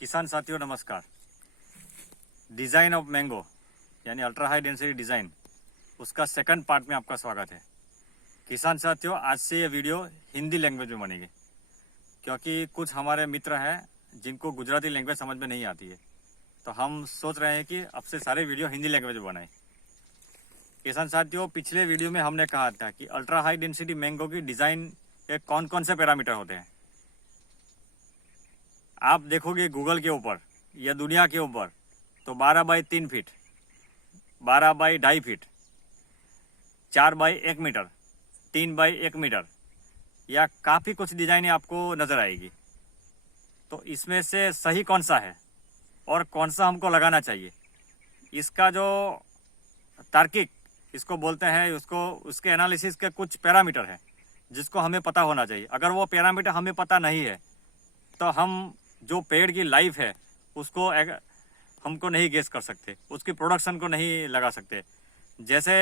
किसान साथियों नमस्कार। डिज़ाइन ऑफ मैंगो यानी अल्ट्रा हाई डेंसिटी डिज़ाइन, उसका सेकंड पार्ट में आपका स्वागत है। किसान साथियों, आज से ये वीडियो हिंदी लैंग्वेज में बनेगी क्योंकि कुछ हमारे मित्र हैं जिनको गुजराती लैंग्वेज समझ में नहीं आती है, तो हम सोच रहे हैं कि अब से सारे वीडियो हिंदी लैंग्वेज में बनाएं। किसान साथियों, पिछले वीडियो में हमने कहा था कि अल्ट्रा हाई डेंसिटी मैंगो की डिज़ाइन के कौन कौन से पैरामीटर होते हैं। आप देखोगे गूगल के ऊपर या दुनिया के ऊपर तो 12 by 3 feet, 12 by 2.5 feet, 4 by 1 metre, 3 by 1 metre या काफ़ी कुछ डिज़ाइनें आपको नज़र आएगी। तो इसमें से सही कौन सा है और कौन सा हमको लगाना चाहिए, इसका जो तार्किक इसको बोलते हैं, उसके एनालिसिस के कुछ पैरामीटर हैं जिसको हमें पता होना चाहिए। अगर वो पैरामीटर हमें पता नहीं है तो हम जो पेड़ की लाइफ है उसको हमको नहीं गेस कर सकते, उसकी प्रोडक्शन को नहीं लगा सकते। जैसे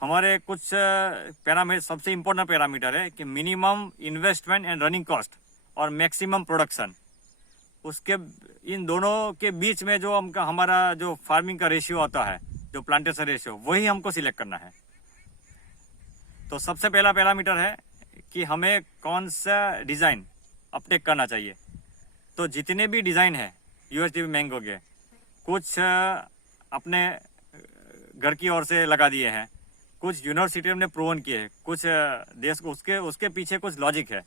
हमारे कुछ पैरामीटर, सबसे इम्पोर्टेंट पैरामीटर है कि minimum investment and running cost और मैक्सिमम प्रोडक्शन। उसके इन दोनों के बीच में जो हमारा जो फार्मिंग का रेशियो आता है, जो प्लांटेशन रेशियो, वही हमको सिलेक्ट करना है। तो सबसे पहला पैरामीटर है कि हमें कौन सा डिज़ाइन अपटेक करना चाहिए। तो जितने भी डिज़ाइन है यूएसडीबी मैंगो के, कुछ अपने घर की ओर से लगा दिए हैं, कुछ यूनिवर्सिटी ने प्रूवन किए हैं, कुछ देश को उसके पीछे कुछ लॉजिक है।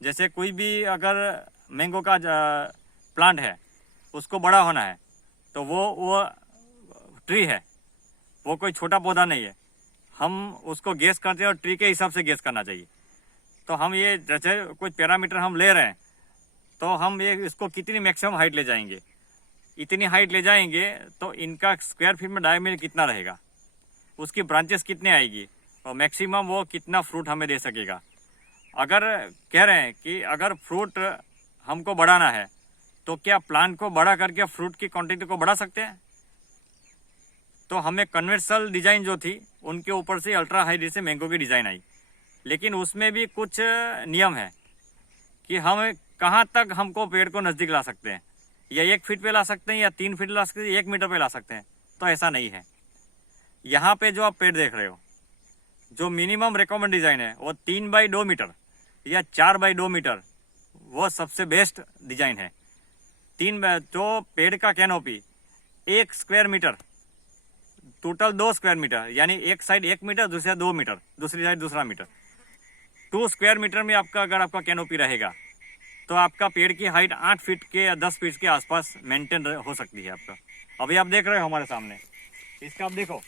जैसे कोई भी अगर मैंगो का प्लांट है, उसको बड़ा होना है तो वो ट्री है, वो कोई छोटा पौधा नहीं है। हम उसको गेस करते हैं और ट्री के हिसाब से गेस करना चाहिए। तो हम ये जैसे कुछ पैरामीटर हम ले रहे हैं तो हम ये इसको कितनी मैक्सिमम हाइट ले जाएंगे, इतनी हाइट ले जाएंगे तो इनका स्क्वायर फीट में डायमीटर कितना रहेगा, उसकी ब्रांचेस कितने आएगी और मैक्सिमम वो कितना फ्रूट हमें दे सकेगा। अगर कह रहे हैं कि अगर फ्रूट हमको बढ़ाना है तो क्या प्लांट को बड़ा करके फ्रूट की क्वांटिटी को बढ़ा सकते हैं। तो हमें कन्वेंशनल डिज़ाइन जो थी उनके ऊपर से अल्ट्रा हाई से मैंगो की डिज़ाइन आई, लेकिन उसमें भी कुछ नियम है कि हम कहाँ तक हमको पेड़ को नज़दीक ला सकते हैं, या 1 फीट पे ला सकते हैं, या 3 फीट ला सकते हैं, 1 मीटर पे ला सकते हैं। तो ऐसा नहीं है। यहाँ पे जो आप पेड़ देख रहे हो, जो मिनिमम रिकमेंड डिज़ाइन है वो 3 बाई 2 मीटर या 4 बाई 2 मीटर, वो सबसे बेस्ट डिज़ाइन है। जो पेड़ का canopy 1 square metre, total 2 square metre, यानी एक साइड 1 मीटर, दूसरा 2 मीटर, दूसरी साइड दूसरा मीटर, 2 स्क्वायर मीटर में आपका अगर आपका कैनोपी रहेगा तो आपका पेड़ की हाइट 8 फीट के या 10 फीट के आसपास मेंटेन हो सकती है आपका। अभी आप देख रहे हो हमारे सामने, इसका आप देखो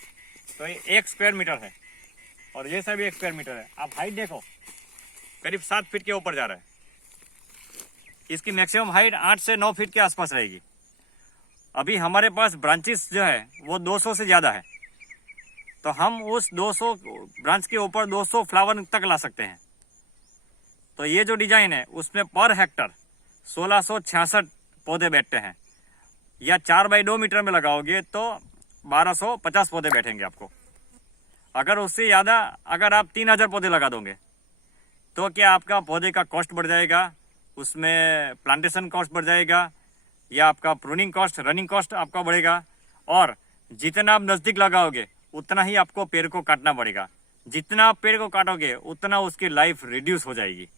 तो ये 1 स्क्वायर मीटर है और ये सब 1 स्क्वायर मीटर है। आप हाइट देखो, करीब 7 फीट के ऊपर जा रहा है। इसकी मैक्सिमम हाइट 8 से 9 फीट के आसपास रहेगी। अभी हमारे पास ब्रांचेस जो है वो 200 से ज़्यादा है, तो हम उस 200 ब्रांच के ऊपर 200 फ्लावर तक ला सकते हैं। तो ये जो डिज़ाइन है उसमें पर हेक्टर 1666 पौधे बैठते हैं, या 4 बाई 2 मीटर में लगाओगे तो 1250 पौधे बैठेंगे आपको। अगर उससे ज़्यादा अगर आप 3000 पौधे लगा दोगे तो क्या आपका पौधे का कॉस्ट बढ़ जाएगा, उसमें प्लांटेशन कॉस्ट बढ़ जाएगा, या आपका प्रूनिंग कॉस्ट, रनिंग कॉस्ट आपका बढ़ेगा। और जितना आप नज़दीक लगाओगे उतना ही आपको पेड़ को काटना पड़ेगा। जितना आप पेड़ को काटोगे उतना उसकी लाइफ रिड्यूस हो जाएगी।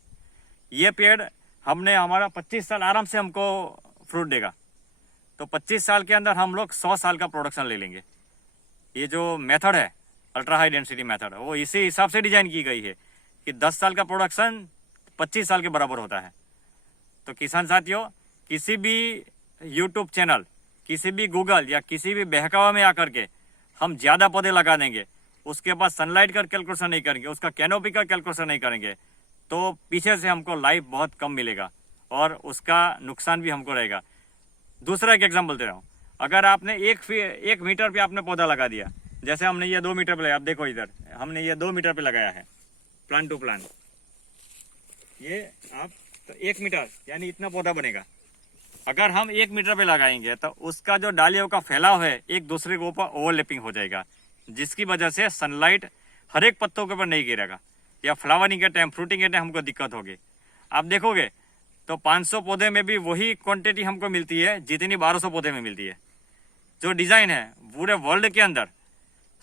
ये पेड़ हमारा 25 साल आराम से हमको फ्रूट देगा, तो 25 साल के अंदर हम लोग 100 साल का प्रोडक्शन ले लेंगे। ये जो मेथड है अल्ट्रा हाई डेंसिटी मेथड, वो इसी हिसाब से डिज़ाइन की गई है कि 10 साल का प्रोडक्शन 25 साल के बराबर होता है। तो किसान साथियों, किसी भी यूट्यूब चैनल, किसी भी गूगल या किसी भी बहकावा में आकर के हम ज़्यादा पौधे लगा देंगे, उसके बाद सनलाइट का कैलकुलेशन नहीं करेंगे, उसका कैनोपी का कैलकुलेशन नहीं करेंगे, तो पीछे से हमको लाइफ बहुत कम मिलेगा और उसका नुकसान भी हमको रहेगा। दूसरा एक एग्जांपल दे रहा हूँ। अगर आपने 1 मीटर पे आपने पौधा लगा दिया, जैसे हमने ये 2 मीटर पे लगाया, आप देखो इधर हमने ये 2 मीटर पे लगाया है, प्लांट टू प्लांट, ये आप तो 1 मीटर यानी इतना पौधा बनेगा। अगर हम 1 मीटर पे लगाएंगे तो उसका जो डालियों का फैलाव है एक दूसरे के ऊपर ओवरलैपिंग हो जाएगा, जिसकी वजह से सनलाइट हर एक पत्तों के ऊपर नहीं गिरेगा, या फ्लावरिंग के टाइम, फ्रूटिंग के टाइम हमको दिक्कत होगी। आप देखोगे तो 500 पौधे में भी वही क्वांटिटी हमको मिलती है जितनी 1200 पौधे में मिलती है। जो डिज़ाइन है पूरे वर्ल्ड के अंदर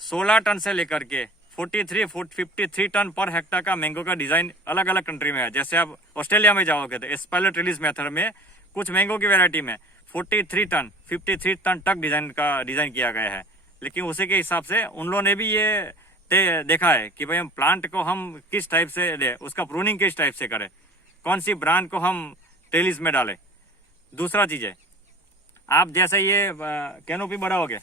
16 टन से लेकर के 53 टन पर हेक्टर का मैंगो का डिज़ाइन अलग अलग कंट्री में है। जैसे आप ऑस्ट्रेलिया में जाओगे तो स्पाइलर रिलीज मेथड में कुछ मैंगो की वैरायटी में 53 टन तक डिज़ाइन किया गया है। लेकिन उसी के हिसाब से उन लोगों ने भी ये देखा है कि भाई हम प्लांट को हम किस टाइप से ले, उसका प्रूनिंग किस टाइप से करें, कौन सी ब्रांड को हम ट्रेलिस में डालें। दूसरा चीज़ है, आप जैसे ये कैनोपी बढ़ाओगे,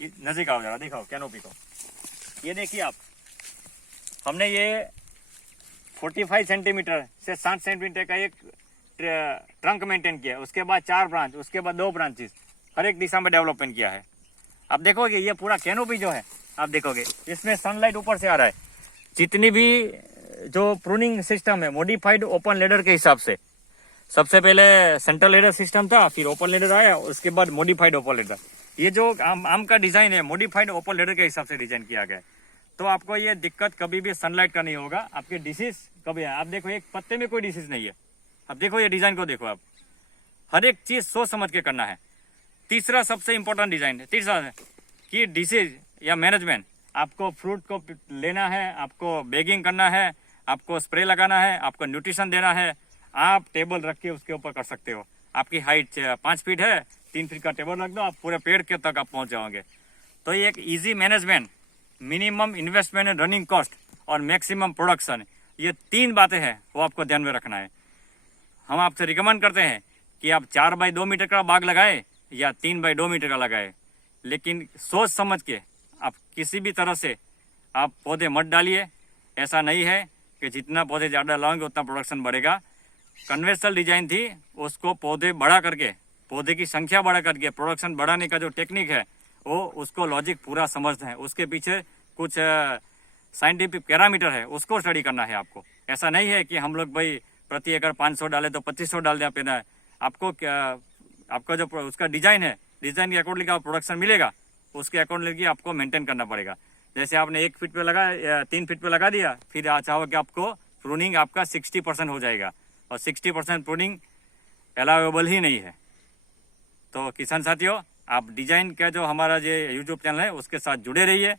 नज़दीक आओ जरा, दिखाओ कैनोपी को। ये देखिए आप, हमने ये 45 सेंटीमीटर से 60 सेंटीमीटर का एक ट्रंक मेंटेन किया, उसके बाद 4 ब्रांच, उसके बाद 2 ब्रांचेस, हर एक दिशा में डेवलपमेंट किया है। आप देखोगे ये पूरा कैनोपी जो है, आप देखोगे इसमें सनलाइट ऊपर से आ रहा है। जितनी भी जो प्रूनिंग सिस्टम है मॉडिफाइड ओपन लेडर के हिसाब से, सबसे पहले सेंट्रल लेडर सिस्टम था, फिर ओपन लेडर आया, उसके बाद मॉडिफाइड ओपन लेडर। ये जो आम का डिजाइन है मॉडिफाइड ओपन लेडर के हिसाब से डिजाइन किया गया है। तो आपको ये दिक्कत कभी भी सनलाइट का नहीं होगा, आपके डिसीज कभी है। आप देखो एक पत्ते में कोई डिसीज नहीं है। अब देखो ये डिजाइन को देखो, आप हर एक चीज सोच समझ के करना है। तीसरा सबसे इंपॉर्टेंट डिजाइन है, तीसरा है कि डिसीज या मैनेजमेंट, आपको फ्रूट को लेना है, आपको बैगिंग करना है, आपको स्प्रे लगाना है, आपको न्यूट्रिशन देना है, आप टेबल रख के उसके ऊपर कर सकते हो। आपकी हाइट 5 फीट है, 3 फीट का टेबल रख दो, आप पूरे पेड़ के तक आप पहुंच जाओगे। तो ये एक easy management, minimum investment and running cost और मैक्सिमम प्रोडक्शन, ये 3 बातें हैं वो आपको ध्यान में रखना है। हम आपसे रिकमेंड करते हैं कि आप 4 बाई 2 मीटर का बाग लगाए या 3 बाई 2 मीटर का लगाए, लेकिन सोच समझ के आप किसी भी तरह से आप पौधे मत डालिए। ऐसा नहीं है कि जितना पौधे ज़्यादा लगाएंगे उतना प्रोडक्शन बढ़ेगा। कन्वेंशनल डिजाइन थी, उसको पौधे बढ़ा करके, पौधे की संख्या बढ़ा करके प्रोडक्शन बढ़ाने का जो टेक्निक है वो उसको लॉजिक पूरा समझते हैं, उसके पीछे कुछ साइंटिफिक पैरामीटर है, उसको स्टडी करना है आपको। ऐसा नहीं है कि हम लोग भाई प्रति एकड़ 500 डाले तो 2500 डाल दें पेड़। आपको आपका जो उसका डिजाइन है, डिजाइन के अकॉर्डिंग आपको प्रोडक्शन मिलेगा, उसके अकॉर्डिंग आपको मेंटेन करना पड़ेगा। जैसे आपने 1 फीट पे लगा, 3 फीट पे लगा दिया, फिर चाहो कि आपको प्रूनिंग आपका 60% हो जाएगा, और 60% प्रूनिंग अलाउेबल ही नहीं है। तो किसान साथियों, आप डिजाइन का जो हमारा जो यूट्यूब चैनल है उसके साथ जुड़े रहिए।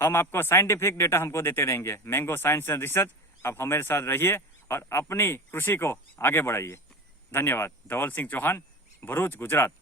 हम आपको साइंटिफिक डेटा हमको देते रहेंगे। मैंगो साइंस एंड रिसर्च, आप हमारे साथ रहिए और अपनी कृषि को आगे बढ़ाइए। धन्यवाद। धवल सिंह चौहान, भरूच, गुजरात।